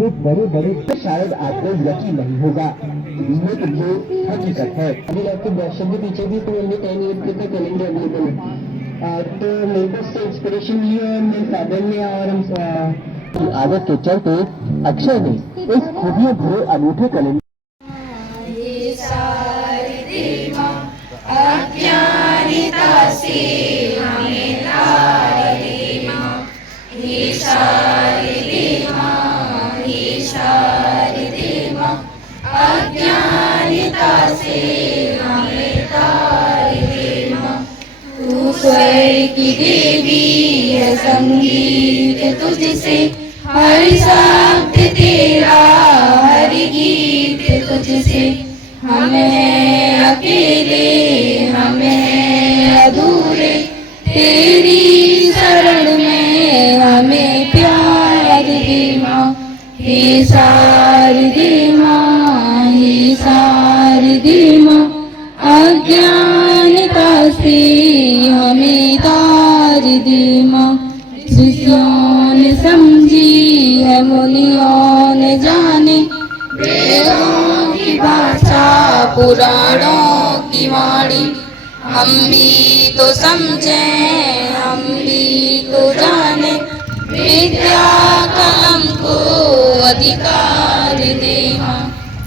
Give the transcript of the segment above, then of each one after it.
ये बड़े बड़े तो शायद आपको यकीन नहीं होगा, लेकिन ये हकीकत है। अभी आपके दर्शक के पीछे भी तो only 10 years के कैलेंडर अवेलेबल है। तो मेरे को उससे इंस्पिरेशन ली है मेरे फादर ने, और हम आदत के चलते अक्षय ने इस खूबियों भरे अनूठे कैलेंडर अज्ञानिता से हमें तारे माँ, हे शारदे माँ, हे शारदे माँ, अज्ञानिता से हमें तारे माँ। तू स्वर्ग की देवी है, संगीत तुझसे, हर शब्द तेरा, हर गीत तुझसे। हम हैं अकेले, हम हैं अधूरे, तेरी शरण में हमें प्यार दे माँ। हे शारदे माँ, हे शारदे माँ, अज्ञानता से हमें तार दे माँ। ऋषियों ने समझी है, मुनियों ने जाने, वेदों की भाषा, पुराणों की वाणी। हम भी तो समझें, हम भी तो जाने, विद्या कलम को अधिकार दे माँ।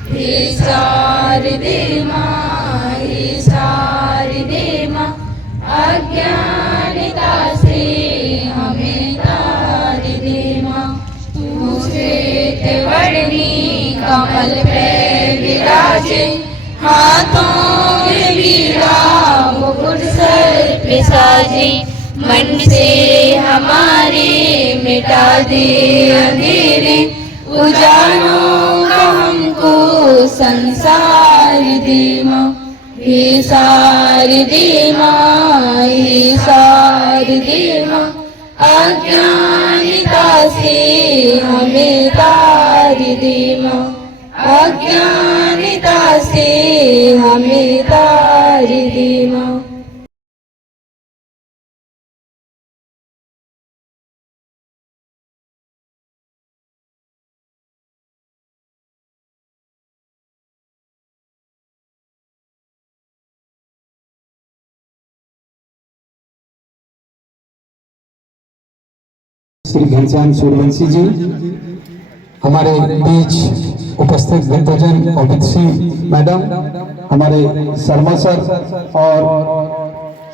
हे शारदे माँ, हे शारदे माँ, अज्ञानता से हमें तार दे माँ। तू श्वेत वर्णी कमल पे विराजे, हाथों में वीणा मुकुट सर पे साजे। मन से हमारे मिटा दे अंधेरे, उजालों का हमको संसार दे माँ। हे शारदे माँ, हे शारदे माँ, अज्ञानिता से हमें तार दे माँ। अज्ञानिता से हमें तार दे माँ। श्री घनश्याम सूर्यवंशी जी हमारे बीच उपस्थित भक्तजन और सिंह मैडम, हमारे शर्मा सर और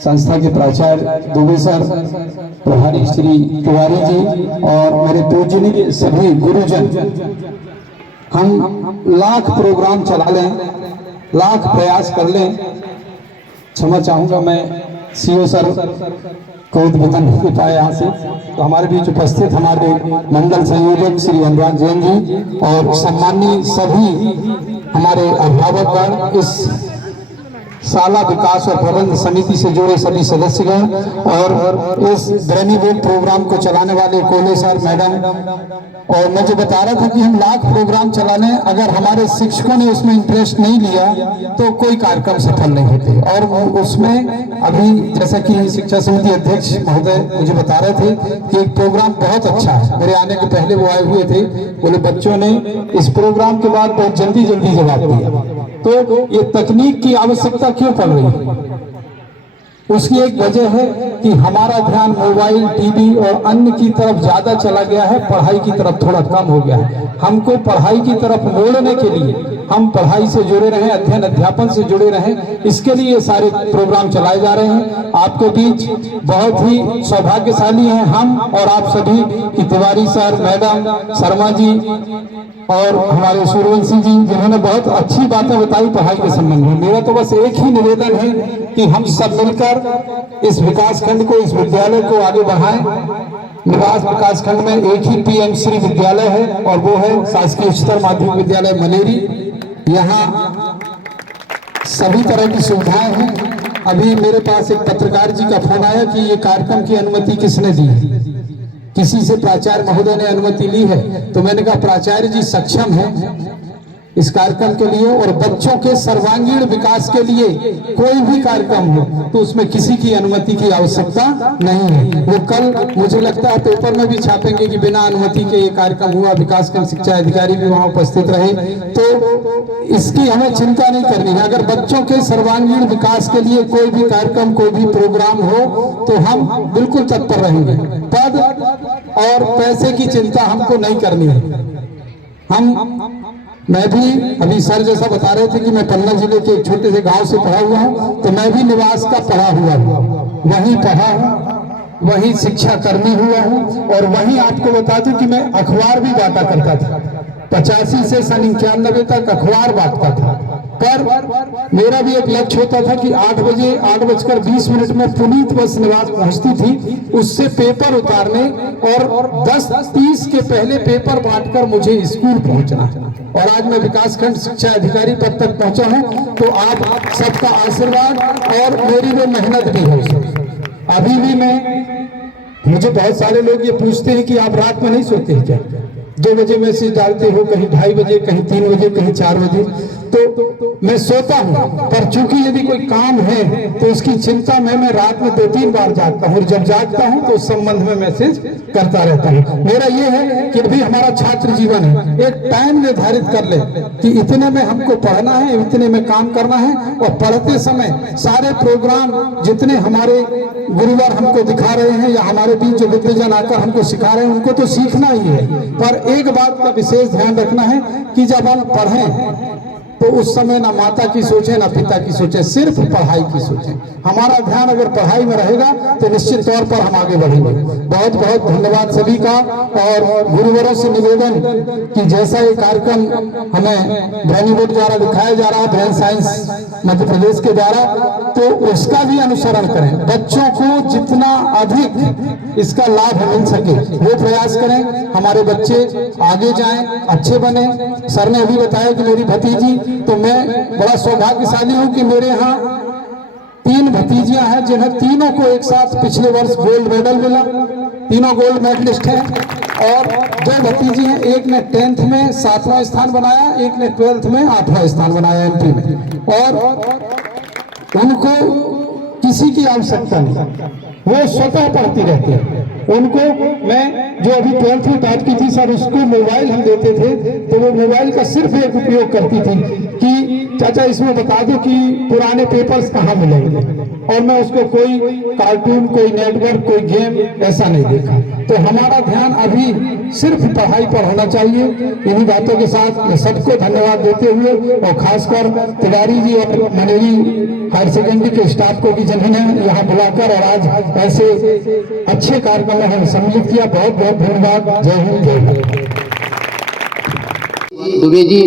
संस्था के प्राचार्य दुबे सर, प्रभारी श्री तिवारी जी और मेरे पूजनीय के सभी गुरुजन। हम लाख प्रोग्राम चला लें, लाख प्रयास कर लें, क्षमा चाहूंगा मैं सीओ सर को उद्बोधन नहीं पाया यहाँ से, तो हमारे बीच उपस्थित हमारे मंडल संयोजक श्री अनुराग जैन जी और सम्मानीय सभी हमारे अभिभावकगण, इस शाला विकास और प्रबंध समिति से जुड़े सभी सदस्यगण और इस ग्रैनीवेट प्रोग्राम को चलाने वाले कोले सर मैडम। और मैं जो बता रहा था कि हम लाख प्रोग्राम चलाने, अगर हमारे शिक्षकों ने उसमें इंटरेस्ट नहीं लिया तो कोई कार्यक्रम सफल नहीं होते। और उसमें अभी जैसा कि शिक्षा समिति अध्यक्ष महोदय मुझे बता रहे थे कि एक प्रोग्राम बहुत अच्छा है, मेरे आने के पहले वो आए हुए थे, बोले बच्चों ने इस प्रोग्राम के बाद बहुत जल्दी जवाब दिया। तो ये तकनीक की आवश्यकता क्यों पड़ रही है? उसकी एक वजह है कि हमारा ध्यान मोबाइल, टीवी और अन्य की तरफ ज्यादा चला गया है, पढ़ाई की तरफ थोड़ा कम हो गया है। हमको पढ़ाई की तरफ मोड़ने के लिए हम पढ़ाई से जुड़े रहें, अध्ययन अध्यापन से जुड़े रहें, इसके लिए ये सारे प्रोग्राम चलाए जा रहे हैं। आपके बीच बहुत ही सौभाग्यशाली हैं हम और आप सभी कि तिवारी सर, मैडम, शर्मा जी और हमारे सूर्यवंशी जी, जिन्होंने बहुत अच्छी बातें बताई पढ़ाई के संबंध में। मेरा तो बस एक ही निवेदन है कि हम सब मिलकर इस विकास खंड को, इस विद्यालय को आगे बढ़ाएं। निवास विकास खंड में एक ही पीएम श्री विद्यालय है और वो है शासकीय उच्चतर माध्यमिक विद्यालय मलेरी। यहाँ सभी तरह की सुविधाएं हैं। अभी मेरे पास एक पत्रकार जी का फोन आया कि ये कार्यक्रम की अनुमति किसने दी है, किसी से प्राचार्य महोदय ने अनुमति ली है। तो मैंने कहा प्राचार्य जी सक्षम है, इस कार्यक्रम के लिए, और बच्चों के सर्वांगीण विकास के लिए कोई भी कार्यक्रम हो तो उसमें किसी की अनुमति की आवश्यकता नहीं है। वो कल मुझे लगता है पेपर में भी छापेंगे कि बिना अनुमति के ये कार्यक्रम हुआ, विकासखंड शिक्षा अधिकारी भी वहां उपस्थित रहे, तो इसकी हमें चिंता नहीं करनी है। अगर बच्चों के सर्वांगीण विकास के लिए कोई भी कार्यक्रम, कोई भी प्रोग्राम हो तो हम बिल्कुल तत्पर रहेंगे। पद और पैसे की चिंता हमको नहीं करनी है। मैं भी अभी सर जैसा बता रहे थे कि मैं पन्ना जिले के एक छोटे से गांव से पढ़ा हुआ हूं, तो मैं भी निवास का पढ़ा हुआ हूं, वहीं पढ़ा हूं, वहीं शिक्षा कर्मी हुआ हूं, और वहीं आपको बता दूं कि मैं अखबार भी बांटा करता था। 85 से सन 91 तक अखबार बांटता था। पर मेरा भी एक लक्ष्य होता था कि 8:20 में पुनीत बस निवास पहुंचती थी, उससे पेपर उतारने और 10:30 के पहले पेपर बांटकर मुझे स्कूल पहुंचना। और आज मैं विकासखंड शिक्षा अधिकारी पद तक पहुंचा हूं, तो आप सबका आशीर्वाद और मेरी वो मेहनत भी है। अभी भी मुझे बहुत सारे लोग ये पूछते हैं कि आप रात में नहीं सोते हैं क्या? 2 बजे मैसेज डालते हो, कहीं 2:30 बजे, कहीं 3 बजे, कहीं 4 बजे। तो मैं सोता हूं, पर चूंकि यदि कोई काम है तो उसकी चिंता में मैं रात में 2-3 बार जागता हूं। जब जागता हूं तो उस संबंध में मैसेज करता रहता हूं। मेरा ये है कि भी हमारा छात्र जीवन है, एक टाइम निर्धारित कर ले कि इतने में हमको पढ़ना है, इतने में काम करना है, और पढ़ते समय सारे प्रोग्राम जितने हमारे गुरुवर हमको दिखा रहे हैं या हमारे बीच जो विद्वजन आकर हमको सिखा रहे हैं, उनको तो सीखना ही है। पर एक बात का विशेष ध्यान रखना है कि जब हम पढ़ें तो उस समय ना माता की सोचे ना पिता की सोचे, सिर्फ पढ़ाई की सोचे। हमारा ध्यान अगर पढ़ाई में रहेगा तो निश्चित तौर पर हम आगे बढ़ेंगे। बहुत बहुत धन्यवाद सभी का, और गुरुवरों से निवेदन कि जैसा ये कार्यक्रम हमें ब्रेनी बोर्ड द्वारा दिखाया जा रहा है, ब्रेन साइंस मध्य प्रदेश के द्वारा, तो उसका भी अनुसरण करें। बच्चों को जितना अधिक इसका लाभ मिल सके वो प्रयास करें। हमारे बच्चे आगे जाएं, अच्छे बने। सर ने अभी बताया कि मेरी भतीजी, तो मैं बड़ा सौभाग्यशाली हूं कि मेरे यहाँ 3 भतीजियां हैं, जिन्हें तीनों को एक साथ पिछले वर्ष गोल्ड मेडल मिला। तीनों गोल्ड मेडलिस्ट हैं। और 2 भतीजी हैं, एक ने 10th में 7वां स्थान बनाया, एक ने 12th में 8वां स्थान बनाया एमपी में। और उनको किसी की आवश्यकता नहीं, वो स्वतः पढ़ती रहती है। उनको मैं जो अभी 12th में टॉप की थी सर, उसको मोबाइल हम देते थे, तो वो मोबाइल का सिर्फ एक उपयोग करती थी कि चाचा इसमें बता दो कि पुराने पेपर्स कहाँ मिलेंगे, और मैं उसको कोई कार्टून, कोई नेटवर्क, कोई गेम ऐसा नहीं देखा। तो हमारा ध्यान अभी सिर्फ पढ़ाई पर होना चाहिए। इन्हीं बातों के साथ सबको धन्यवाद देते हुए, और खासकर तिवारी जी और मनेरी हायर सेकेंडरी के स्टाफ को भी जिन्होंने यहाँ बुलाकर और आज ऐसे अच्छे कार्यक्रम में हमें सम्मिलित किया, बहुत बहुत धन्यवाद। जय हिंद, जय भारत। दुबे जी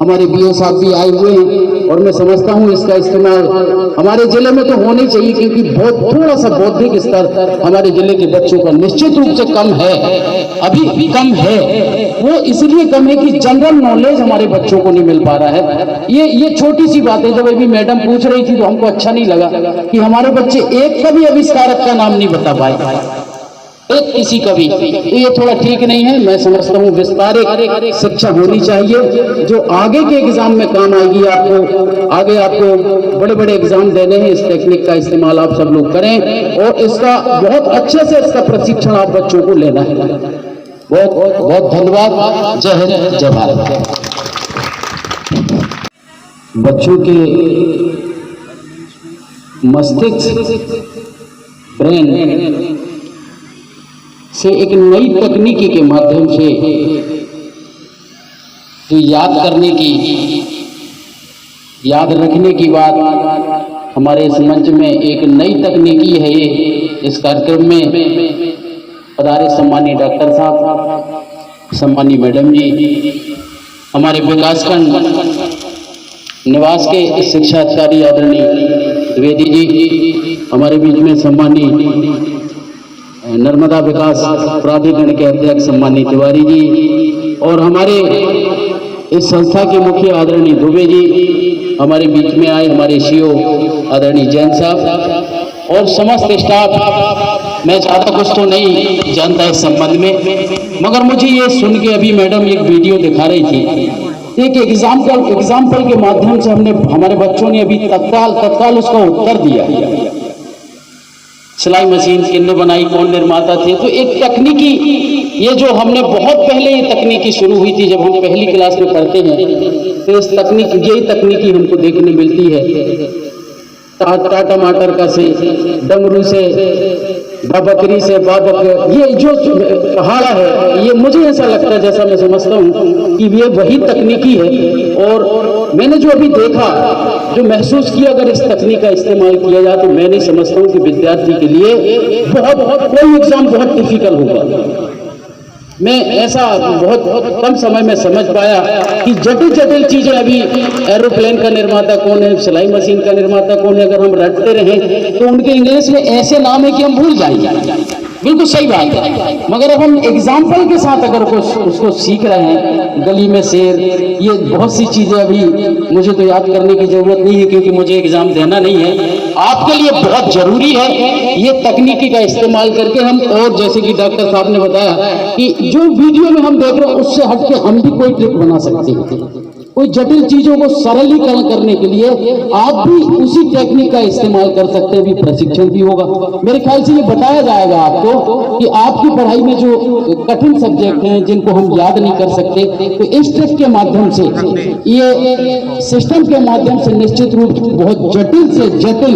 हमारे बीओ साहब भी आए हुए हैं, और मैं समझता हूँ इसका इस्तेमाल हमारे जिले में तो होना चाहिए, क्योंकि बहुत थोड़ा सा बौद्धिक स्तर हमारे जिले के बच्चों का निश्चित रूप से कम है, अभी भी कम है। वो इसलिए कम है कि जनरल नॉलेज हमारे बच्चों को नहीं मिल पा रहा है। ये छोटी सी बात है। जब अभी मैडम पूछ रही थी तो हमको अच्छा नहीं लगा कि हमारे बच्चे एक का भी आविष्कारक का नाम नहीं बता पाए, एक किसी का भी। तो ये थोड़ा ठीक नहीं है। मैं समझता हूँ विस्तारित शिक्षा होनी चाहिए जो आगे के एग्जाम में काम आएगी। आगे आपको बड़े बड़े एग्जाम देने हैं, इस टेक्निक का इस्तेमाल आप सब लोग करें, और इसका बहुत अच्छे से इसका प्रशिक्षण आप बच्चों को लेना है। बहुत बहुत धन्यवाद। जय हिंद, जय भारत। बच्चों के मस्तिष्क, ब्रेन से एक नई तकनीकी के माध्यम से जो याद करने की, याद रखने की बात हमारे इस मंच में एक नई तकनीकी है। ये इस कार्यक्रम में पधारे सम्मानीय डॉक्टर साहब, सम्मानीय मैडम जी, हमारे विकासखंड निवास के शिक्षा अधिकारी आदरणीय द्विवेदी जी, हमारे बीच में सम्मानीय नर्मदा विकास प्राधिकरण के अध्यक्ष सम्मानीय तिवारी जी, और हमारे इस संस्था के मुखिय आदरणीय दुबे जी हमारे बीच में आए, हमारे सीओ आदरणीय जैन साहब और समस्त स्टाफ। मैं ज़्यादा कुछ तो नहीं जानता इस संबंध में, मगर मुझे ये सुन के अभी मैडम एक वीडियो दिखा रही थी एक एग्जाम्पल के माध्यम से हमने हमारे बच्चों ने अभी तत्काल उसका उत्तर दिया। सिलाई मशीन किसने बनाई, कौन निर्माता थे। तो एक तकनीकी, ये जो हमने बहुत पहले ये तकनीकी शुरू हुई थी जब हम पहली क्लास में पढ़ते हैं, तो इस यही तकनीकी हमको देखने मिलती है। टमाटर का से, डमरू से, बकरी से, ये जो पहाड़ा है, ये मुझे ऐसा लगता है, जैसा मैं समझता हूँ कि ये वही तकनीकी है। और मैंने जो अभी देखा, जो महसूस किया, अगर इस तकनीक का इस्तेमाल किया जाए तो मैं नहीं समझता हूँ कि विद्यार्थी के लिए कोई एग्जाम बहुत डिफिकल्ट होगा। मैं ऐसा बहुत कम समय में समझ पाया कि जटिल चीजें, अभी एरोप्लेन का निर्माता कौन है, सिलाई मशीन का निर्माता कौन है, अगर हम रटते रहें तो उनके इंग्लिश में ऐसे नाम है कि हम भूल जाएंगे। बिल्कुल सही बात है, मगर अब हम एग्जाम्पल के साथ अगर उसको सीख रहे हैं, गली में शेर, ये बहुत सी चीजें अभी मुझे तो याद करने की जरूरत नहीं है, क्योंकि मुझे एग्जाम देना नहीं है। आपके लिए बहुत जरूरी है ये तकनीकी का इस्तेमाल करके हम, और जैसे कि डॉक्टर साहब ने बताया कि जो वीडियो में हम देख रहे हैं उससे हटके हम भी कोई ट्रिक बना सकते हैं। कोई जटिल चीजों को सरलीकरण करने के लिए आप भी उसी टेक्निक का इस्तेमाल कर सकते हैं। भी प्रशिक्षण भी होगा, मेरे ख्याल से ये बताया जाएगा आपको कि आपकी पढ़ाई में जो कठिन सब्जेक्ट हैं जिनको हम याद नहीं कर सकते, तो इस ट्रिक के माध्यम से, ये सिस्टम के माध्यम से निश्चित रूप से बहुत जटिल से जटिल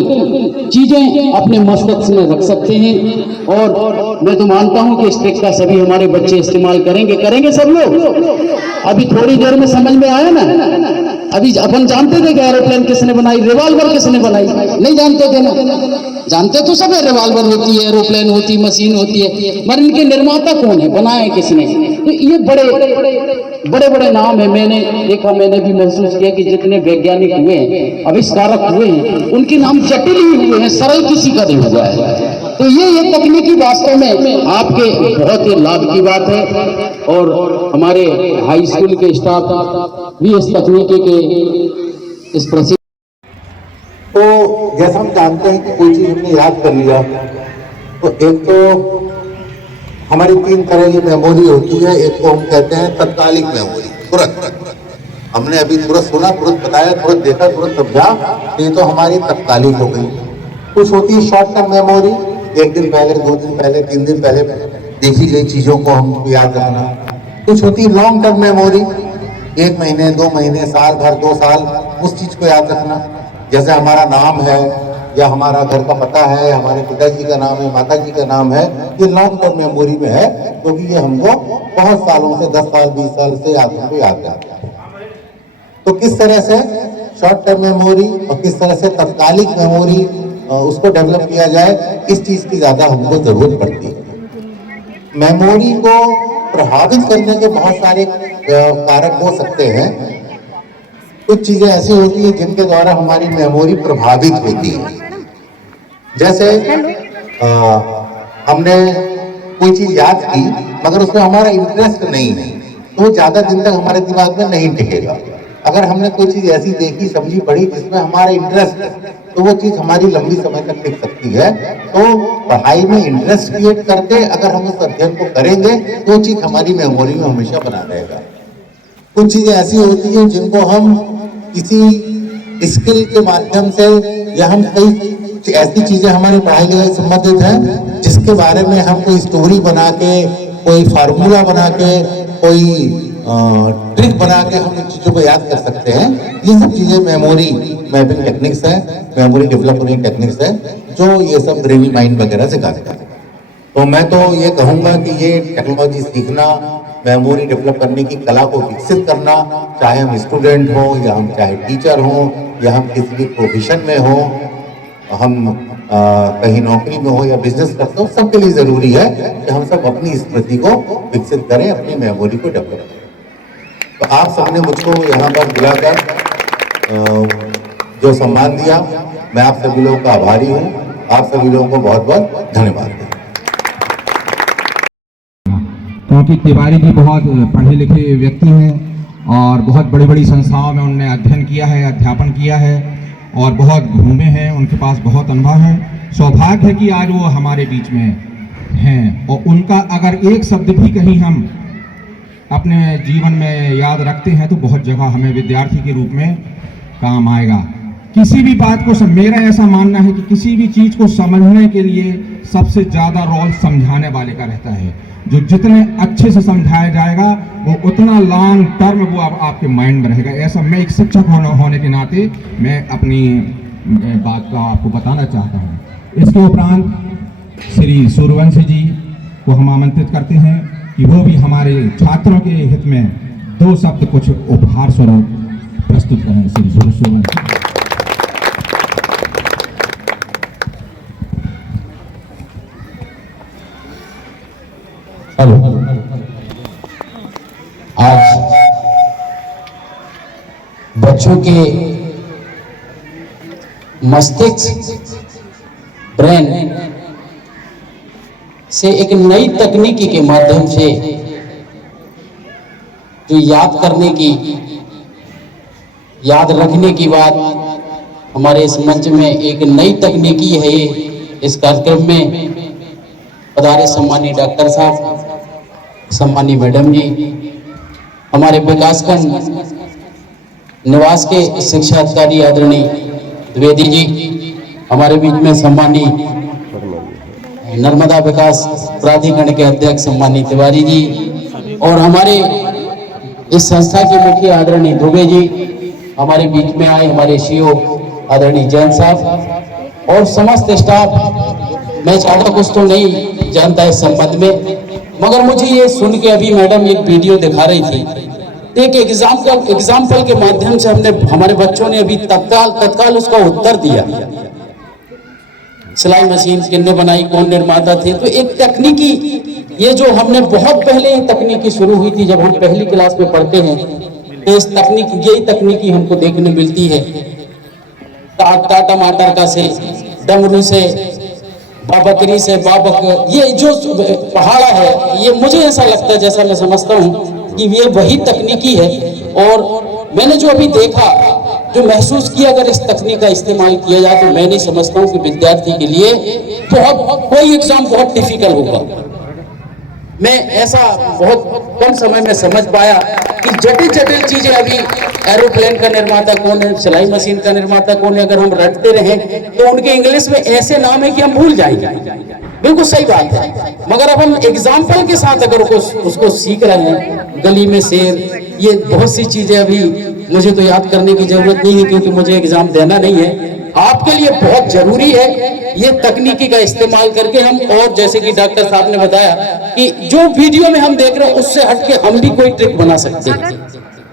चीजें अपने मस्तिष्क में रख सकते हैं। और मैं तो मानता हूं कि इस ट्रिक का सभी हमारे बच्चे इस्तेमाल करेंगे सब लोग। अभी थोड़ी देर में समझ में आया ना। अभी अपन जानते थे कि एरोप्लेन किसने बनाई, रिवॉल्वर किसने बनाई, नहीं जानते थे ना। जानते तो सब है, रिवॉल्वर होती है, एरोप्लेन होती है, मशीन होती है, मगर इनके निर्माता कौन है, बनाए किसने। तो ये बड़े नाम है। मैंने देखा, मैंने भी महसूस किया कि जितने वैज्ञानिक हुए हैं, आविष्कारक हुए हैं, उनके नाम जटिल ही हुए हैं, सरल किसी का नहीं हुआ है। तो ये तकनीकी वास्तव में आपके बहुत ही लाभ की बात है। और हमारे हाई स्कूल के स्टाफ भी इस तकनीकी के इस प्रसिद्ध, तो जैसा हम जानते हैं कि कोई चीज हमने याद कर लिया, तो एक तो हमारी 3 तरह की मेमोरी होती है। एक को हम कहते हैं तत्कालिक मेमोरी, तुरंत हमने अभी तुरंत सुना, तुरंत बताया, तुरंत देखा, तुरंत समझा, ये तो हमारी तत्कालिक हो गई। कुछ होती है शॉर्ट टर्म मेमोरी, 1 दिन पहले, 2 दिन पहले, 3 दिन पहले देखी गई चीजों को हम याद रखना। कुछ होती है लॉन्ग टर्म मेमोरी, 1 महीने, 2 महीने, साल भर, 2 साल उस चीज को याद रखना। जैसे हमारा नाम है, या हमारा घर का पता है, हमारे पिताजी का नाम है, माता जी का नाम है, ये लॉन्ग टर्म मेमोरी में है, क्योंकि ये हमको बहुत सालों से, 10 साल 20 साल से हमको याद रहता है। तो किस तरह से शॉर्ट टर्म मेमोरी और किस तरह से तत्कालिक मेमोरी उसको डेवलप किया जाए, इस चीज की ज्यादा हमको जरूरत पड़ती है। मेमोरी को प्रभावित करने के बहुत सारे कारक हो सकते हैं। कुछ चीजें ऐसी होती है जिनके द्वारा हमारी मेमोरी प्रभावित होती है। जैसे हमने कोई चीज याद की, मगर उसमें हमारा इंटरेस्ट नहीं है, तो वो ज्यादा दिन तक हमारे दिमाग में नहीं टिकेगा। अगर हमने कोई चीज ऐसी देखी, समझी, पढ़ी जिसमें हमारा इंटरेस्ट है, तो वो चीज हमारी लंबी समय तक टिक सकती है। तो पढ़ाई में इंटरेस्ट क्रिएट करके अगर हम उस अध्ययन को करेंगे, तो वो चीज हमारी मेमोरी में हमेशा बना रहेगा। कुछ चीजें ऐसी होती हैं जिनको हम किसी स्किल के माध्यम से, या हम कई ऐसी चीजें हमारी पढ़ाई लिखाई संबंधित हैं जिसके बारे में हम कोई स्टोरी बना के, कोई फार्मूला बना के, कोई ट्रिक बना के हम इन चीजों को याद कर सकते हैं। ये सब चीजें मेमोरी मैपिंग टेक्निक्स है, मेमोरी डेवलपमेंट टेक्निक्स है, जो ये सब ब्रेनी माइंड वगैरह सिखाते हैं। तो मैं तो ये कहूंगा कि ये टेक्नोलॉजी सीखना, मेमोरी डेवलप करने की कला को विकसित करना, चाहे हम स्टूडेंट हो, या हम चाहे टीचर हो, या हम किसी भी प्रोफेशन में हो, हम कहीं नौकरी में हो या बिजनेस करते हो, सबके लिए जरूरी है कि हम सब अपनी स्मृति को विकसित करें, अपनी मेमोरी को डेवलप करें। तो आप सबने मुझको यहाँ पर बुलाकर जो सम्मान दिया, मैं आप सभी लोगों का आभारी हूँ। आप सभी लोगों को बहुत बहुत धन्यवाद। क्योंकि तिवारी जी बहुत पढ़े लिखे व्यक्ति हैं और बहुत बड़ी बड़ी संस्थाओं में उन्होंने अध्ययन किया है, अध्यापन किया है और बहुत घूमे हैं, उनके पास बहुत अनुभव है। सौभाग्य है कि आज वो हमारे बीच में हैं और उनका अगर एक शब्द भी कहीं हम अपने जीवन में याद रखते हैं तो बहुत जगह हमें विद्यार्थी के रूप में काम आएगा। किसी भी बात को मेरा ऐसा मानना है कि किसी भी चीज़ को समझने के लिए सबसे ज़्यादा रोल समझाने वाले का रहता है। जो जितने अच्छे से समझाया जाएगा वो उतना लॉन्ग टर्म वो आपके माइंड में रहेगा। ऐसा मैं एक शिक्षक होने के नाते मैं अपनी बात का आपको बताना चाहता हूँ। इसके उपरांत श्री सूर्यवंशी जी को हम आमंत्रित करते हैं कि वो भी हमारे छात्रों के हित में 2 शब्द कुछ उपहार स्वरूप प्रस्तुत करें। श्री सूर्यवंशी। हेलो, आज बच्चों के मस्तिष्क ब्रेन से एक नई तकनीकी के माध्यम से जो याद करने की, याद रखने की बात हमारे इस मंच में एक नई तकनीकी है। इस कार्यक्रम में पधारे सम्मानीय डॉक्टर साहब, सम्मानीय मैडम जी, हमारे विकासखंड निवास के शिक्षा अधिकारी आदरणीय द्विवेदी जी, हमारे बीच में सम्मानीय नर्मदा विकास प्राधिकरण के अध्यक्ष सम्मानीय तिवारी जी, और हमारे इस संस्था के मुखिया आदरणीय दुबे जी, हमारे बीच में आए हमारे सीईओ आदरणीय जैन साहब और समस्त स्टाफ। मैं ज्यादा कुछ तो नहीं जानता इस संबंध में, मगर मुझे ये सुन के अभी मैडम एक वीडियो दिखा रही थी, एक एग्जाम्पल के माध्यम से हमने हमारे बच्चों ने अभी तत्काल उसका उत्तर दिया। सिलाई मशीन किसने बनाई, कौन निर्माता थे। तो एक तकनीकी, ये जो हमने बहुत पहले ये तकनीकी शुरू हुई थी जब हम पहली क्लास में पढ़ते हैं, तो इस तकनीकी, यही तकनीकी हमको देखने मिलती है। टमाटर का से, डमरू से, बाबकरी से, बाबक, ये जो पहाड़ा है, ये मुझे ऐसा लगता है, जैसा मैं समझता हूँ कि ये वही तकनीकी है। और मैंने जो अभी देखा, जो महसूस किया, अगर इस तकनीक का इस्तेमाल किया जाए तो मैं नहीं समझता हूँ कि विद्यार्थी के लिए कोई एग्जाम बहुत डिफिकल्ट होगा। मैं ऐसा बहुत कम समय में समझ पाया कि जटिल जटिल चीजें, अभी एरोप्लेन का निर्माता कौन है, सिलाई मशीन का निर्माता कौन है, अगर हम रटते रहे तो उनके इंग्लिश में ऐसे नाम है कि हम भूल जाएंगे। बिल्कुल सही बात है, मगर अब हम एग्जाम्पल के साथ अगर उसको सीख रहे हैं, गली में शेर, ये बहुत सी चीजें अभी मुझे तो याद करने की जरूरत नहीं है, क्योंकि मुझे एग्जाम देना नहीं है। आपके लिए बहुत जरूरी है ये तकनीकी का इस्तेमाल करके हम, और जैसे कि डॉक्टर साहब ने बताया कि जो वीडियो में हम देख रहे हैं उससे हटके हम भी कोई ट्रिक बना सकते हैं।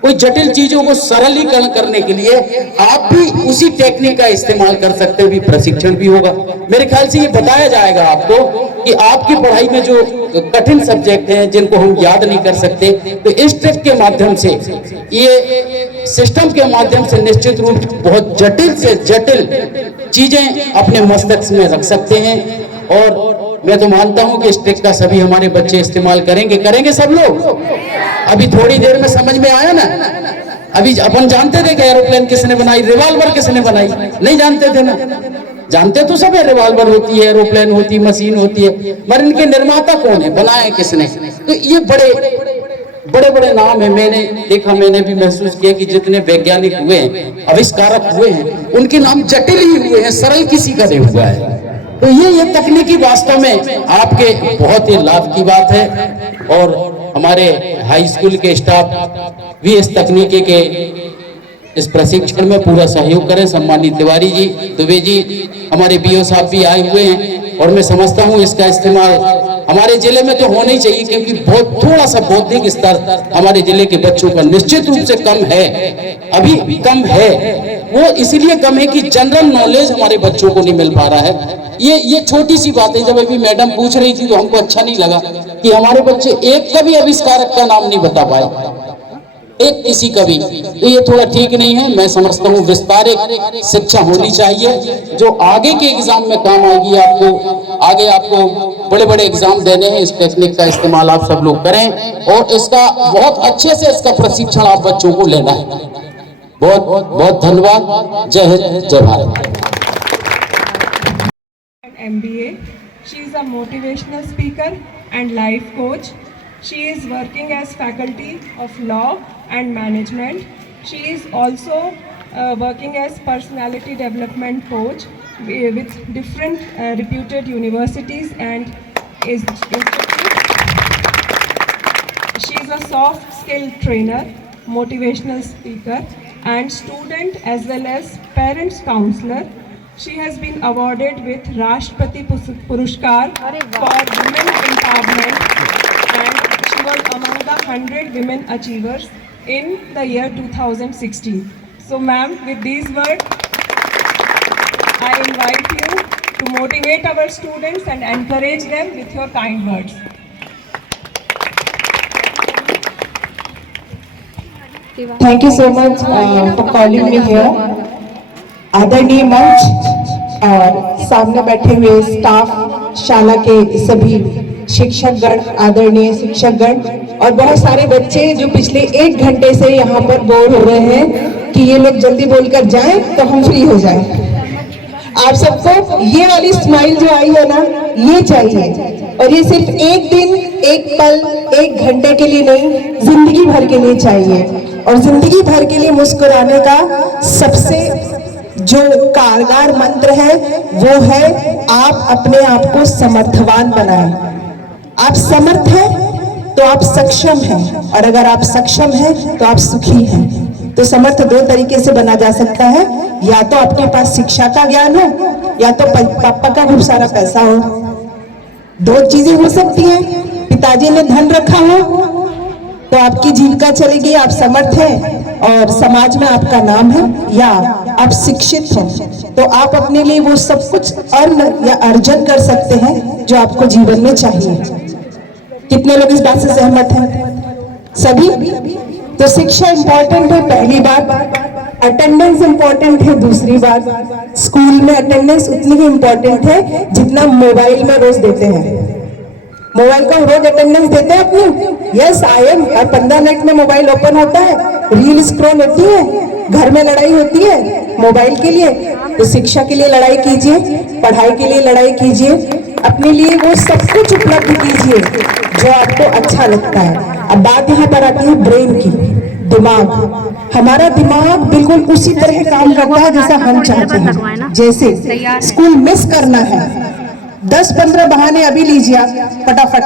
कोई जटिल चीजों को सरलीकरण करने के लिए आप भी उसी टेक्निक का इस्तेमाल कर सकते हैं। भी प्रशिक्षण भी होगा, मेरे ख्याल से ये बताया जाएगा आपको कि आपकी पढ़ाई में जो कठिन सब्जेक्ट हैं जिनको हम याद नहीं कर सकते, तो इस ट्रिक के माध्यम से, ये सिस्टम के माध्यम से निश्चित रूप से बहुत जटिल से जटिल चीजें अपने मस्तिष्क में रख सकते हैं। और मैं तो मानता हूं कि इस ट्रिक का सभी हमारे बच्चे इस्तेमाल करेंगे सब लोग। अभी थोड़ी देर में समझ में आया ना। अभी अपन जानते थे कि एरोप्लेन किसने बनाई, रिवॉल्वर किसने बनाई, नहीं जानते थे ना। जानते तो सब है, रिवॉल्वर होती है, एरोप्लेन होती है, मशीन होती है, मगर इनके निर्माता कौन है, बनाए किसने। तो ये बड़े बड़े नाम है। मैंने देखा, मैंने भी महसूस किया कि जितने वैज्ञानिक हुए हैं, आविष्कारक हुए हैं, उनके नाम जटिल ही हुए हैं, सरल किसी का नहीं हुआ है। तो ये तकनीकी वास्तव में आपके बहुत ही लाभ की बात है। और हमारे हाई स्कूल के स्टाफ भी इस तकनीकी के इस प्रशिक्षण में पूरा सहयोग करें। सम्मानित तिवारी जी, दुबे जी, हमारे बीओ साहब भी आए हुए हैं, और मैं समझता हूं इसका इस्तेमाल हमारे जिले में तो होना ही चाहिए, क्योंकि बहुत थोड़ा सा बौद्धिक स्तर हमारे जिले के बच्चों का निश्चित रूप से कम है, अभी कम है। वो इसलिए कम है कि जनरल नॉलेज हमारे बच्चों को नहीं मिल पा रहा है। ये छोटी सी बात है। जब अभी मैडम पूछ रही थी तो हमको अच्छा नहीं लगा कि हमारे बच्चे एक का भी आविष्कारक का नाम नहीं बता पाए, एक किसी का भी। तो ये थोड़ा ठीक नहीं है। मैं समझता हूँ विस्तारित शिक्षा होनी चाहिए जो आगे के एग्जाम में काम आएगी। आगे आपको बड़े बड़े एग्जाम देने हैं। इस टेक्निक का इस्तेमाल आप सब लोग करें, और इसका बहुत अच्छे से इसका प्रशिक्षण आप बच्चों को लेना है। बहुत धन्यवाद। जय हिंद, जय Bharat. MBA. She is a motivational speaker and life coach. She is working as faculty of law and management. She is also working as personality development coach with different reputed universities and institutes. She is a soft skill trainer, motivational speaker, and student as well as parents counselor. She has been awarded with Rashtrapati Purushkar for Women Empowerment, and she was among the 100 women achievers in the year 2016. So ma'am, with these words, I invite you to motivate our students and encourage them with your kind words. Thank you so much for calling me here. आदरणीय मंच और सामने बैठे हुए staff, शाला के सभी शिक्षकगण, आदरणीय शिक्षकगण और बहुत सारे बच्चे जो पिछले 1 घंटे से यहाँ पर बोर हो रहे हैं कि ये लोग जल्दी बोलकर जाएं तो हम फ्री हो जाएं। आप सबको ये वाली स्माइल जो आई है ना, ये चाहिए, और ये सिर्फ एक दिन, एक पल, 1 घंटे के लिए नहीं, जिंदगी भर के लिए चाहिए। और जिंदगी भर के लिए मुस्कुराने का सबसे जो कारगर मंत्र है वो है आप अपने आप को समर्थवान बनाएं। आप समर्थ हैं तो आप सक्षम हैं, और अगर आप सक्षम हैं तो आप सुखी हैं। तो समर्थ 2 तरीके से बना जा सकता है, या तो आपके पास शिक्षा का ज्ञान हो, या तो पापा का खूब सारा पैसा हो। 2 चीजें हो सकती हैं। पिताजी ने धन रखा हो तो आपकी जीविका चलेगी, आप समर्थ हैं और समाज में आपका नाम है, या आप शिक्षित हो तो आप अपने लिए वो सब कुछ अर्न या अर्जन कर सकते हैं जो आपको जीवन में चाहिए। कितने लोग इस बात से सहमत हैं? सभी? तो शिक्षा इंपॉर्टेंट है, पहली बात। अटेंडेंस इंपॉर्टेंट है, दूसरी बात। स्कूल में अटेंडेंस उतनी ही इंपॉर्टेंट है जितना मोबाइल में रोज देते हैं। मोबाइल को रोज अटेंडेंस देते हैं अपनी? Yes, I am. Her 15 minute में मोबाइल ओपन होता है, रील स्क्रॉल होती है, घर में लड़ाई होती है मोबाइल के लिए। तो शिक्षा के लिए लड़ाई कीजिए, पढ़ाई के लिए लड़ाई कीजिए, अपने लिए वो सब कुछ उपलब्ध कीजिए जो आपको अच्छा लगता है। अब बात यहाँ पर आती है ब्रेन की, दिमाग। हमारा दिमाग बिल्कुल उसी तरह काम करता है जैसा हम चाहते हैं। जैसे स्कूल मिस करना है, 10-15 बहाने अभी लीजिए आप फटाफट।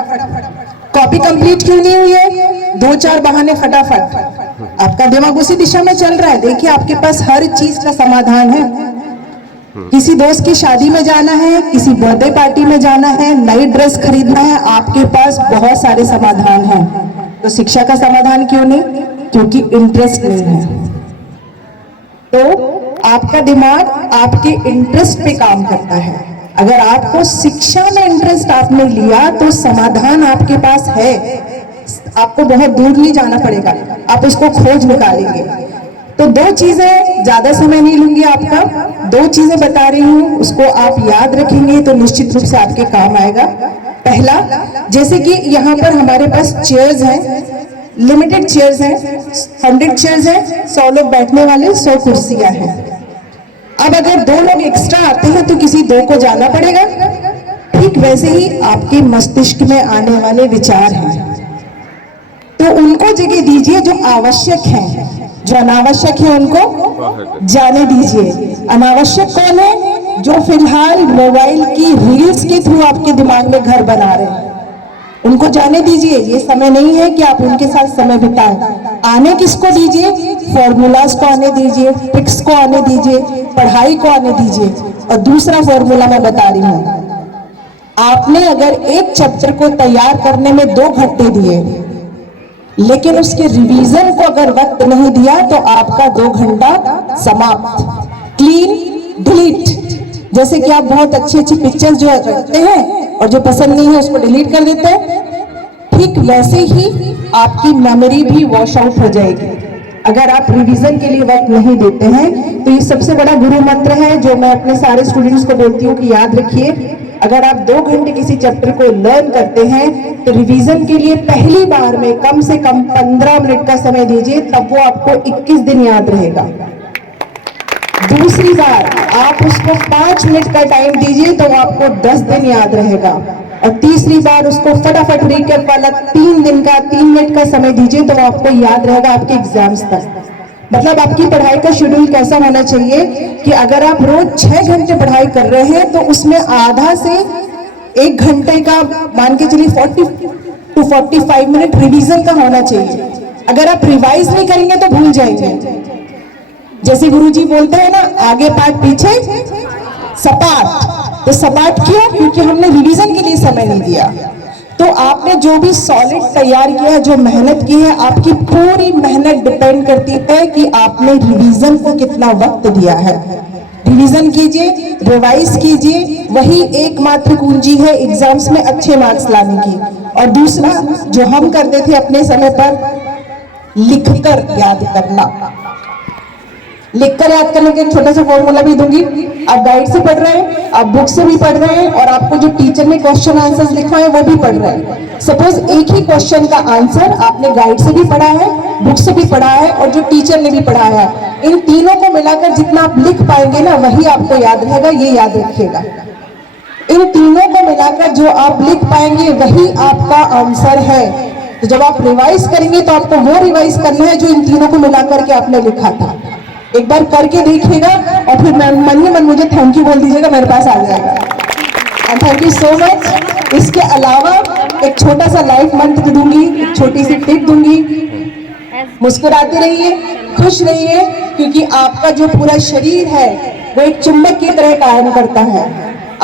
कॉपी कंप्लीट क्यों नहीं हुई है? 2-4 बहाने फटाफट। आपका दिमाग उसी दिशा में चल रहा है। देखिए, आपके पास हर चीज का समाधान है। किसी दोस्त की शादी में जाना है, किसी बर्थडे पार्टी में जाना है, नई ड्रेस खरीदना है, आपके पास बहुत सारे समाधान हैं। तो शिक्षा का समाधान क्यों नहीं? क्योंकि इंटरेस्ट नहीं है। तो आपका दिमाग आपके इंटरेस्ट पे काम करता है। अगर आपको शिक्षा में इंटरेस्ट आपने लिया तो समाधान आपके पास है। आपको बहुत दूर नहीं जाना पड़ेगा, आप उसको खोज निकालेंगे। तो 2 चीजें, ज्यादा समय नहीं लूंगी आपका, 2 चीजें बता रही हूँ, उसको आप याद रखेंगे तो निश्चित रूप से आपके काम आएगा। पहला, जैसे कि यहाँ पर हमारे पास चेयर्स हैं, लिमिटेड चेयर्स हैं, 100 चेयर्स हैं, 100 लोग बैठने वाले, 100 कुर्सियां हैं। अब अगर 2 लोग एक्स्ट्रा आते हैं तो किसी 2 को जाना पड़ेगा। ठीक वैसे ही आपके मस्तिष्क में आने वाले विचार हैं, तो उनको जगह दीजिए जो आवश्यक है। जो अनावश्यक है उनको जाने दीजिए। अनावश्यक कौन है? जो फिलहाल मोबाइल की रील्स के थ्रू आपके दिमाग में घर बना रहे हैं, उनको जाने दीजिए। ये समय नहीं है कि आप उनके साथ समय बिताएं। आने किसको दीजिए? फॉर्मूलाज को आने दीजिए, ट्रिक्स को आने दीजिए, पढ़ाई को आने दीजिए। और दूसरा फॉर्मूला मैं बता रही हूँ, आपने अगर एक चैप्टर को तैयार करने में 2 घंटे दिए, लेकिन उसके रिवीजन को अगर वक्त नहीं दिया तो आपका 2 घंटा समाप्त। Clean delete. जैसे कि आप बहुत अच्छी पिक्चर्स जो रखते हैं और जो पसंद नहीं है उसको डिलीट कर देते हैं, ठीक वैसे ही आपकी मेमोरी भी वॉश आउट हो जाएगी अगर आप रिवीजन के लिए वक्त नहीं देते हैं। तो ये सबसे बड़ा गुरु मंत्र है जो मैं अपने सारे स्टूडेंट्स को बोलती हूँ कि याद रखिए, अगर आप 2 घंटे किसी चैप्टर को लर्न करते हैं तो रिवीजन के लिए पहली बार में कम से कम 15 मिनट का समय दीजिए, तब वो आपको 21 दिन याद रहेगा। दूसरी बार आप उसको 5 मिनट का टाइम दीजिए तो वो आपको 10 दिन याद रहेगा। और तीसरी बार उसको फटाफट रिकैप वाला 3 दिन का 3 मिनट का समय दीजिए, तो आपको याद रहेगा आपके एग्जाम्स तक। मतलब आपकी पढ़ाई का शेड्यूल कैसा होना चाहिए कि अगर आप रोज 6 घंटे पढ़ाई कर रहे हैं तो उसमें आधा से 1 घंटे का मान के चलिए 40 to 45 मिनट रिवीजन का होना चाहिए। अगर आप रिवाइज नहीं करेंगे तो भूल जाएंगे। जैसे गुरुजी बोलते हैं ना, आगे पाठ पीछे सपाट। तो सपाट क्यों? क्योंकि हमने रिवीजन के लिए समय नहीं दिया। तो आपने जो भी सॉलिड तैयार किया है, जो मेहनत की है, आपकी पूरी मेहनत डिपेंड करती है कि आपने रिवीजन को कितना वक्त दिया है। रिवीजन कीजिए, रिवाइज कीजिए, वही एकमात्र कुंजी है एग्जाम्स में अच्छे मार्क्स लाने की। और दूसरा जो हम करते थे अपने समय पर, लिखकर याद करना। लिखकर याद करने के एक छोटा सा फॉर्मूला भी दूंगी। आप गाइड से पढ़ रहे हैं, आप बुक से भी पढ़ रहे हैं, और आपको जो टीचर ने क्वेश्चन आंसर्स लिखवाए वो भी पढ़ रहे हैं। सपोज एक ही क्वेश्चन का आंसर आपने गाइड से भी पढ़ा है, बुक से भी पढ़ा है, और जो टीचर ने भी पढ़ाया है, इन तीनों को मिलाकर जितना आप लिख पाएंगे ना, वही आपको याद रहेगा। ये याद रखिएगा, इन तीनों को मिलाकर जो आप लिख पाएंगे वही आपका आंसर है। तो जब आप रिवाइज करेंगे तो आपको वो रिवाइज करना है जो इन तीनों को मिलाकर के आपने लिखा था। एक बार करके देखिएगा और फिर मन ही मन मुझे थैंक यू बोल दीजिएगा, मेरे पास आ जाएगा। And thank you so much. इसके अलावा एक छोटा सा लाइफ मंत्र दूंगी, एक छोटी सी टिप दूंगी। मुस्कुराते रहिए, खुश रहिए, क्योंकि आपका जो पूरा शरीर है वो एक चुंबक की तरह काम करता है।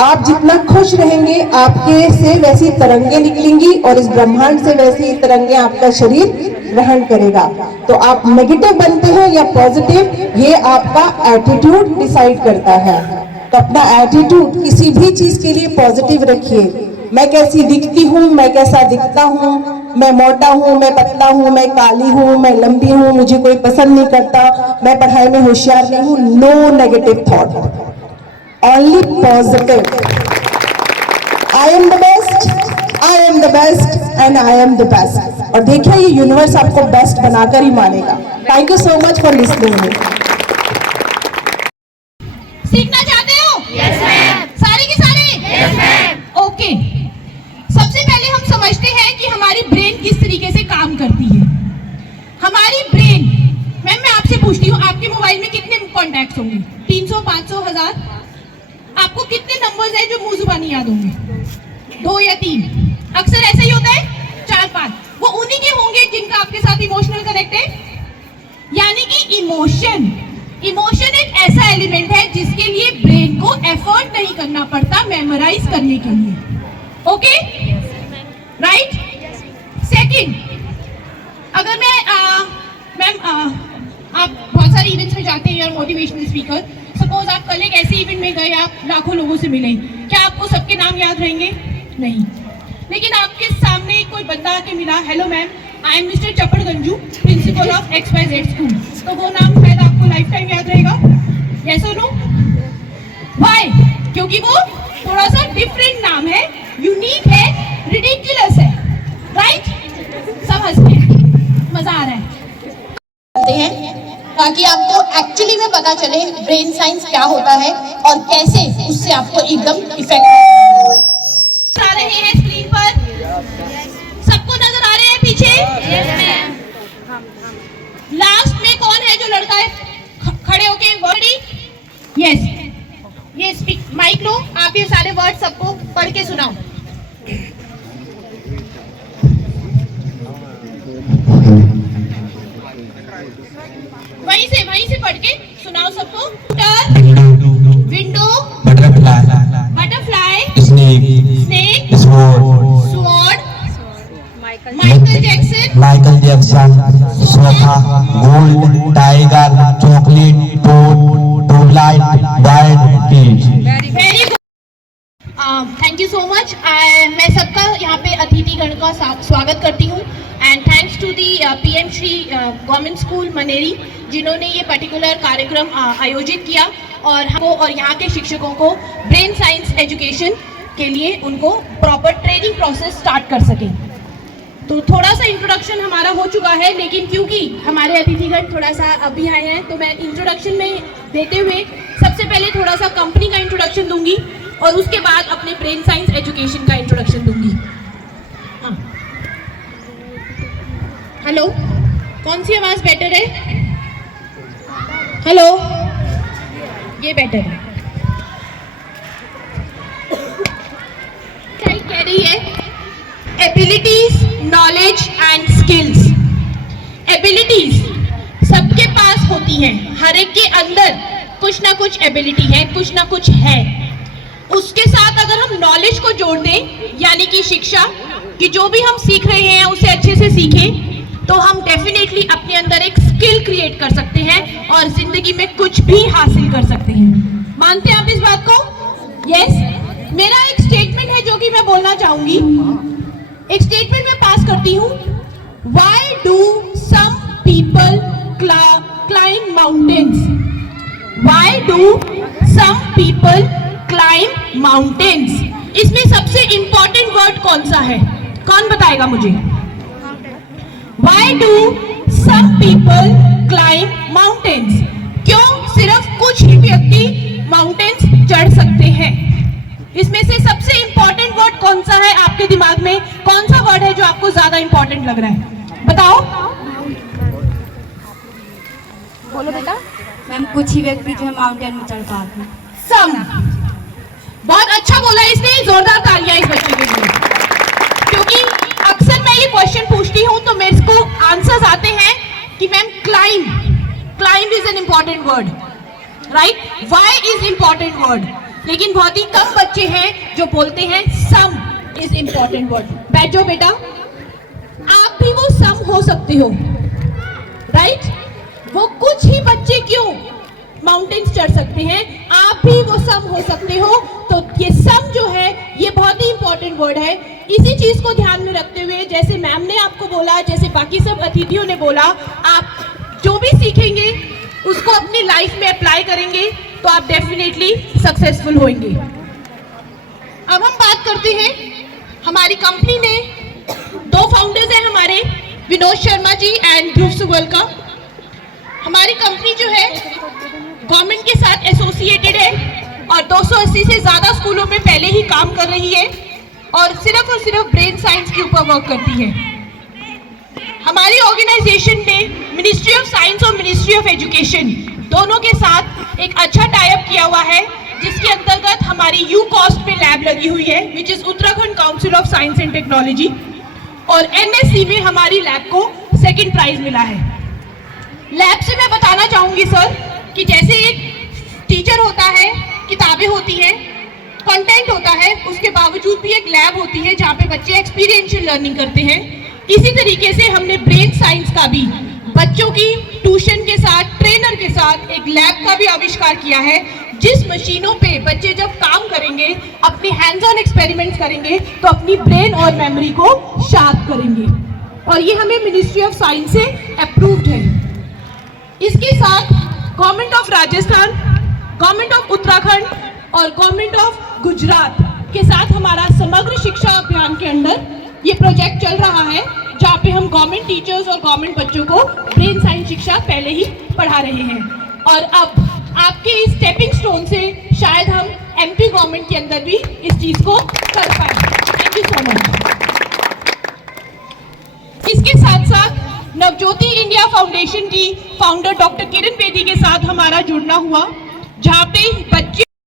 आप जितना खुश रहेंगे, आपके से वैसी तरंगे निकलेंगी, और इस ब्रह्मांड से वैसी तरंगे आपका शरीर ग्रहण करेगा। तो आप नेगेटिव बनते हैं या पॉजिटिव, ये आपका एटीट्यूड डिसाइड करता है। तो अपना एटीट्यूड किसी भी चीज के लिए पॉजिटिव रखिए। मैं कैसी दिखती हूँ, मैं कैसा दिखता हूँ, मैं मोटा हूँ, मैं पतला हूँ, मैं काली हूँ, मैं लंबी हूँ, मुझे कोई पसंद नहीं करता, मैं पढ़ाई में होशियार नहीं हूँ। No negative thought, only positive. I am the best, I am the best and I am the best. और देखिए ये यूनिवर्स आपको बेस्ट बनाकर ही मानेगा। Thank you so much for listening me. सीखना चाहते हो? Yes ma'am. सारे के सारे? Yes ma'am. Okay. सबसे पहले हम समझते हैं कि हमारी ब्रेन किस तरीके से काम करती है। हमारी ब्रेन, मैम मैं आपसे पूछती हूँ, आपके मोबाइल में कितने कॉन्टैक्ट्स होंगे? 300, 500, 1000? आपको कितने नंबर्स हैं जो मुंह जुबानी याद होंगे? 2 या 3? अक्सर ऐसा ही होता है, 4-5। वो उन्हीं के होंगे जिनका आपके साथ इमोशनल कनेक्ट है। यानी कि इमोशन एक ऐसा एलिमेंट है जिसके लिए ब्रेन को एफर्ट नहीं करना पड़ता मेमोराइज करने के लिए। Okay, right? सेकंड, अगर मैं मैम आप बहुत सारे इवेंट्स में जाते हैं, मोटिवेशनल स्पीकर, सपोज आप कल एक ऐसे इवेंट में गए, आप लाखों लोगों से मिले, क्या आपको सबके नाम याद रहेंगे? नहीं। लेकिन आपके सामने कोई बंदा आके मिला, hello ma'am, I am mister Chappad Ganju, principal of XYZ school, तो वो नाम शायद आपको लाइफ टाइम याद रहेगा। यस और नो? व्हाई? क्योंकि वो थोड़ा सा डिफरेंट नाम है, यूनिक है, रिडिकुलस है, राइट? सब हंसते हैं, मजा आ रहा है हैं, ताकि आपको एक्चुअली में पता चले ब्रेन साइंस क्या होता है और कैसे उससे आपको एकदम इफेक्ट आ रहे हैं स्क्रीन पर। सबको नजर आ रहे हैं पीछे? लास्ट में कौन है जो लड़का है खड़े होके वर्ड? यस, ये माइक लो, आप ये सारे वर्ड सबको पढ़ के सुनाओ। वहीं से पढ़ के सुनाओ सबको। Window, butterfly, snake, sword, Michael Jackson, sofa, gold, tiger, chocolate, tubelight, white peach. Very good, thank you so much. मैं सबका यहाँ पे अतिथिगण का स्वागत करती हूँ। And thanks to the PM Shri government school Maneri, जिन्होंने ये पर्टिकुलर कार्यक्रम आयोजित किया और हमको और यहाँ के शिक्षकों को ब्रेन साइंस एजुकेशन के लिए उनको प्रॉपर ट्रेनिंग प्रोसेस स्टार्ट कर सकें। तो थोड़ा सा इंट्रोडक्शन हमारा हो चुका है, लेकिन क्योंकि हमारे अतिथिगण थोड़ा सा अभी आए हैं, तो मैं इंट्रोडक्शन में देते हुए सबसे पहले थोड़ा सा कंपनी का इंट्रोडक्शन दूंगी। और उसके बाद अपने ब्रेन साइंस एजुकेशन का इंट्रोडक्शन दूंगी। हाँ, हेलो, कौन सी आवाज बेटर है? हेलो, ये बेटर है। कह रही है abilities, knowledge and skills. Abilities सबके पास होती हैं, हर एक के अंदर कुछ ना कुछ एबिलिटी है, कुछ ना कुछ है। उसके साथ अगर हम नॉलेज को जोड़ दें, यानी कि शिक्षा कि जो भी हम सीख रहे हैं उसे अच्छे से सीखें, तो हम डेफिनेटली अपने अंदर एक स्किल क्रिएट कर सकते हैं और जिंदगी में कुछ भी हासिल कर सकते हैं। मानते हैं आप इस बात को? यस। मेरा एक स्टेटमेंट है जो कि मैं बोलना चाहूंगी। एक स्टेटमेंट मैं पास करती हूँ। Why do some people climb mountains? Why do some people climb mountains? इसमें सबसे इंपॉर्टेंट वर्ड कौन सा है? कौन बताएगा मुझे? Why do some people climb mountains? क्यों सिर्फ कुछ ही व्यक्ति माउंटेन्स चढ़ सकते हैं? इसमें से सबसे इंपॉर्टेंट वर्ड कौन सा है आपके दिमाग में? कौन सा वर्ड है जो आपको ज्यादा इंपॉर्टेंट लग रहा है? बताओ। बोलो बेटा। मैम, कुछ ही व्यक्ति जो है माउंटेन में चढ़ पाते हैं। सम। बहुत अच्छा बोला इसने, जोरदार तालियां इस बच्चे के लिए। क्योंकि अक्सर मैं ये क्वेश्चन पूछती हूँ तो मेरे को आंसर्स आते हैं कि ma'am climb is an important word, right? Why is important word, लेकिन बहुत ही कम बच्चे हैं जो बोलते हैं सम इज इंपॉर्टेंट वर्ड। बैठो बेटा, आप भी वो सम हो सकते हो, राइट? वो कुछ ही बच्चे क्यों माउंटेन्स चढ़ सकते हैं, आप भी वो सम हो सकते हो। तो ये सम जो है ये बहुत ही इंपॉर्टेंट वर्ड है। इसी चीज को ध्यान में रखते हुए, जैसे मैम ने आपको बोला, जैसे बाकी सब अतिथियों ने बोला, आप जो भी सीखेंगे उसको अपनी लाइफ में अप्लाई करेंगे तो आप डेफिनेटली सक्सेसफुल होंगे। अब हम बात करते हैं हमारी कंपनी ने, दो फाउंडर्स हैं हमारे, विनोद शर्मा जी एंड ध्रुव सुगल का। हमारी कंपनी जो है गवर्नमेंट के साथ एसोसिएटेड है और 280 से ज्यादा स्कूलों में पहले ही काम कर रही है और सिर्फ ब्रेन साइंस के ऊपर वर्क करती है। हमारी ऑर्गेनाइजेशन ने मिनिस्ट्री ऑफ साइंस और मिनिस्ट्री ऑफ एजुकेशन दोनों के साथ एक अच्छा टाई अप किया हुआ है, जिसके अंतर्गत हमारी यू कॉस्ट पे लैब लगी हुई है, which is Uttarakhand council of science and technology, और एनएससी में हमारी लैब को सेकंड प्राइज मिला है। लैब से मैं बताना चाहूंगी सर कि जैसे एक टीचर होता है, किताबें होती हैं, कंटेंट होता है, उसके बावजूद भी एक लैब होती है जहाँ पे बच्चे एक्सपीरियंशियल लर्निंग करते हैं। इसी तरीके से हमने ब्रेन साइंस का भी बच्चों की ट्यूशन के साथ, ट्रेनर के साथ एक लैब का भी आविष्कार किया है, जिस मशीनों पे बच्चे जब काम करेंगे, अपने हैंड्स ऑन एक्सपेरिमेंट्स करेंगे तो अपनी ब्रेन और मेमोरी को शार्प करेंगे, और ये हमें मिनिस्ट्री ऑफ साइंस से अप्रूव्ड है। इसके साथ government of Rajasthan, government of Uttarakhand और गवर्नमेंट ऑफ गुजरात के साथ हमारा समग्र शिक्षा अभियान के अंदर ये प्रोजेक्ट चल रहा है, जहाँ पे हम गवर्नमेंट टीचर्स और गवर्नमेंट बच्चों को ब्रेन साइंस शिक्षा पहले ही पढ़ा रहे हैं, और अब आपके इस स्टेपिंग स्टोन से शायद हम एमपी गवर्नमेंट के अंदर भी इस चीज को कर पाए। Thank you so much. इसके साथ साथ नवज्योति इंडिया फाउंडेशन की फाउंडर डॉक्टर किरण बेदी के साथ हमारा जुड़ना हुआ, जहाँ पे बच्चे